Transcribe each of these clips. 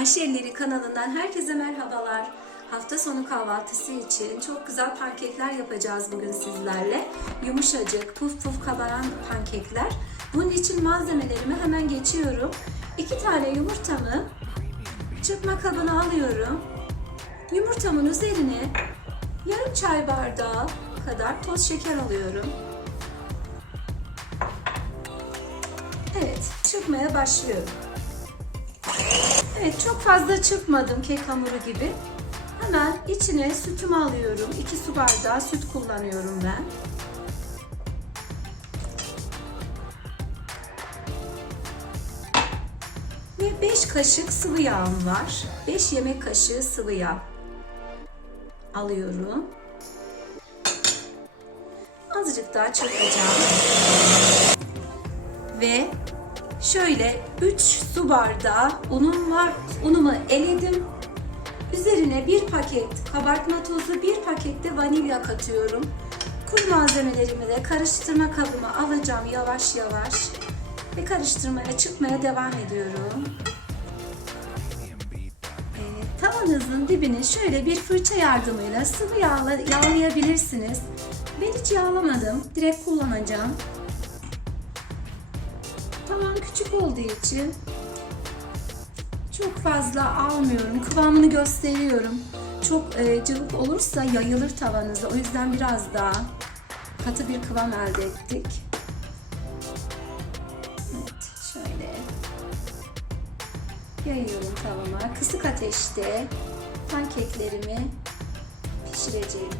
Aşelleri kanalından herkese merhabalar. Hafta sonu kahvaltısı için çok güzel pankekler yapacağız bugün sizlerle. Yumuşacık, puf puf kabaran pankekler. Bunun için malzemelerimi hemen geçiyorum. 2 tane yumurtamı çırpma kabına alıyorum. Yumurtamın üzerine yarım çay bardağı kadar toz şeker alıyorum. Evet, çırpmaya başlıyorum. Evet çok fazla çırpmadım kek hamuru gibi. Hemen içine sütümü alıyorum. 2 su bardağı süt kullanıyorum ben. Ve 5 kaşık sıvı yağım var. 5 yemek kaşığı sıvı yağ alıyorum. Azıcık daha çırpacağım. Ve Şöyle 3 su bardağı unum var. Unumu eledim. Üzerine bir paket kabartma tozu, bir paket de vanilya katıyorum. Kuru malzemelerimi de karıştırma kabıma alacağım yavaş yavaş. Ve karıştırmaya, çıkmaya devam ediyorum. Tavanızın dibini şöyle bir fırça yardımıyla sıvı yağla yağlayabilirsiniz. Ben hiç yağlamadım. Direkt kullanacağım. Tavan küçük olduğu için çok fazla almıyorum. Kıvamını gösteriyorum. Çok e, cıvık olursa yayılır tavanıza. O yüzden biraz daha katı bir kıvam elde ettik. Evet, şöyle yayıyorum tavama. Kısık ateşte pankeklerimi pişireceğim.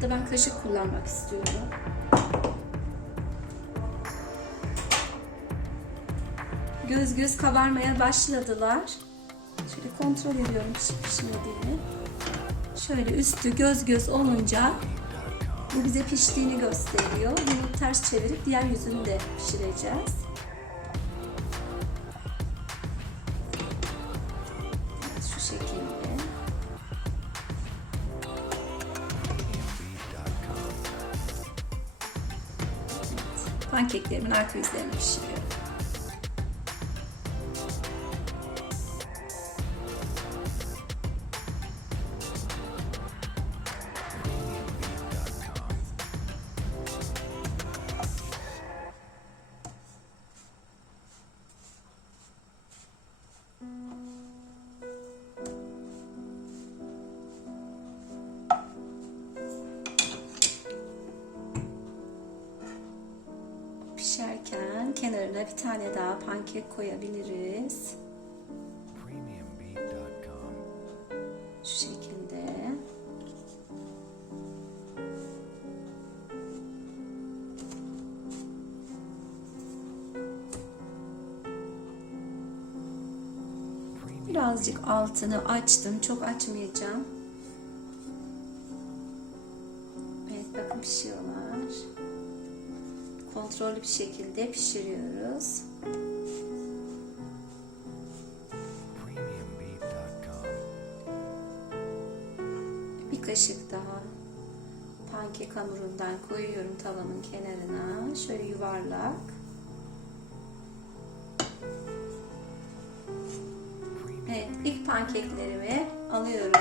Hatta ben kaşık kullanmak istiyorum. Göz göz kabarmaya başladılar. Şöyle kontrol ediyorum pişmediğini. Şöyle üstü göz göz olunca bu bize piştiğini gösteriyor. Bunu ters çevirip diğer yüzünü de pişireceğiz. Pankeklerimin arka yüzlerini pişiriyorum. Bir tane daha pankek koyabiliriz. Şu şekilde. Birazcık altını açtım. Çok açmayacağım. Evet bakın pişiyorlar. Kontrollü bir şekilde pişiriyoruz. Bir kaşık daha pankek hamurundan koyuyorum tavamın kenarına. Şöyle yuvarlak. Evet, ilk pankeklerimi alıyorum.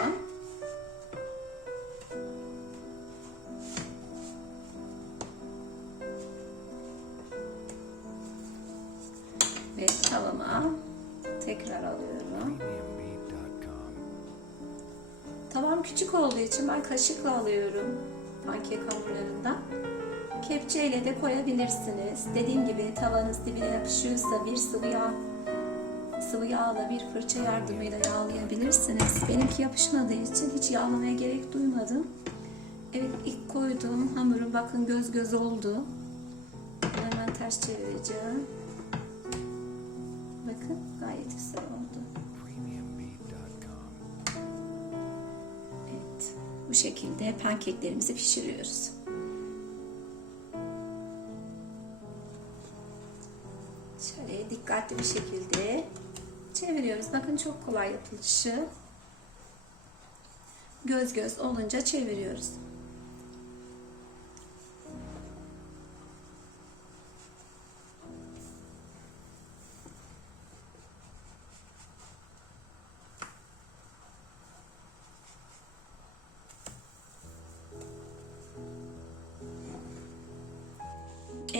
Tavam küçük olduğu için ben kaşıkla alıyorum pankek hamurlarından. Kepçeyle de koyabilirsiniz. Dediğim gibi tavanız dibine yapışıyorsa bir sıvı yağ sıvı yağla bir fırça yardımıyla yağlayabilirsiniz. Benimki yapışmadığı için hiç yağlamaya gerek duymadım. Evet ilk koyduğum hamuru bakın göz göz oldu. Hemen ters çevireceğim. Bakın gayet güzel oldu. Evet, bu şekilde pankeklerimizi pişiriyoruz. Şöyle dikkatli bir şekilde çeviriyoruz. Bakın çok kolay yapılışı. Göz göz olunca çeviriyoruz.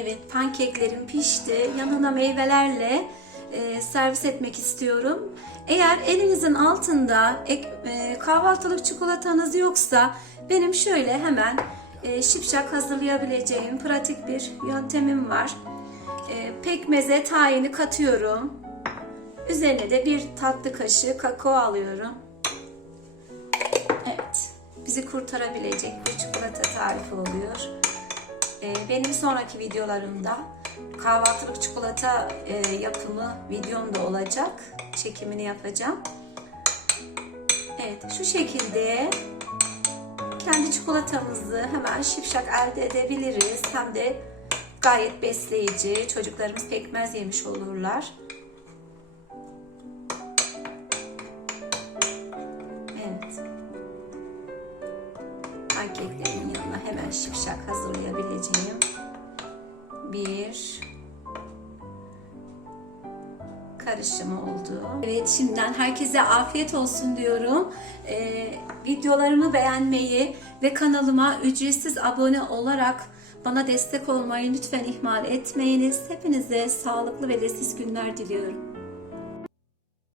Evet, pankeklerim pişti. Yanına meyvelerle e, servis etmek istiyorum. Eğer elinizin altında ek, e, kahvaltılık çikolatanız yoksa benim şöyle hemen e, şipşak hazırlayabileceğim pratik bir yöntemim var. E, pekmeze tayini katıyorum. Üzerine de bir tatlı kaşığı kakao alıyorum. Evet, bizi kurtarabilecek bir çikolata tarifi oluyor. Ee, benim sonraki videolarımda kahvaltılık çikolata e, yapımı videom da olacak. Çekimini yapacağım. Evet, şu şekilde kendi çikolatamızı hemen şipşak elde edebiliriz. Hem de gayet besleyici. Çocuklarımız pekmez yemiş olurlar. Pankeklerin yanına hemen şipşak hazırlayabileceğim bir karışım oldu. Evet şimdiden herkese afiyet olsun diyorum. Ee, videolarımı beğenmeyi ve kanalıma ücretsiz abone olarak bana destek olmayı lütfen ihmal etmeyiniz. Hepinize sağlıklı ve leziz günler diliyorum.